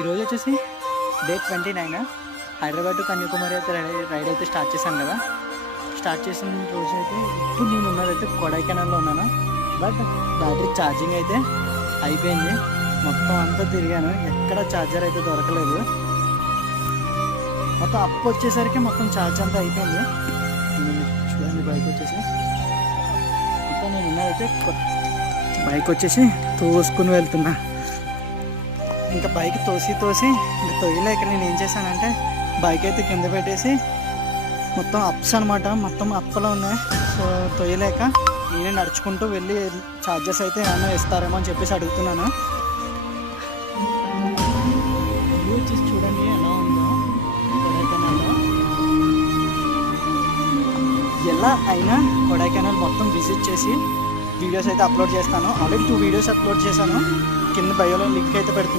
ఈరోజు వచ్చేసి day 29 Hyderabad to Kanyakumari అయితే రైడ్ అయితే స్టార్ట్ చేశాను కదా. స్టార్ట్ చేసిన రోజు అయితే ఇప్పుడు నేను ఉన్నదైతే కొడైకెనాల్లో ఉన్నాను. బట్ బ్యాటరీ ఛార్జింగ్ అయితే అయిపోయింది. మొత్తం అంతా తిరిగాను, ఎక్కడ ఛార్జర్ అయితే దొరకలేదు. మొత్తం అప్ వచ్చేసరికి మొత్తం ఛార్జ్ అంతా అయిపోయింది. చూడండి బైక్ వచ్చేసి మొత్తం నేను ఉన్నదైతే బైక్ వచ్చేసి తోసుకుని వెళ్తున్నా. ఇంకా బైక్ తోసి ఇంకా తొయ్యలేక నేను ఏం చేశానంటే బైక్ అయితే కింద పెట్టేసి మొత్తం అప్స్ అనమాట, మొత్తం అప్పలో ఉన్నాయి. సో తొయ్యలేక నేనే నడుచుకుంటూ వెళ్ళి ఛార్జెస్ అయితే ఏమన్నా ఇస్తారేమో అని చెప్పేసి అడుగుతున్నాను. వచ్చేసి చూడండి ఎలా ఉందో కొడైకెనాల్లో. ఎలా అయినా కొడైకెనాల్ మొత్తం విజిట్ చేసి వీడియోస్ అయితే అప్లోడ్ చేస్తాను. ఆల్రెడీ 2 వీడియోస్ అప్లోడ్ చేశాను. కింద బయోలో లింక్ అయితే పెడుతున్నాను.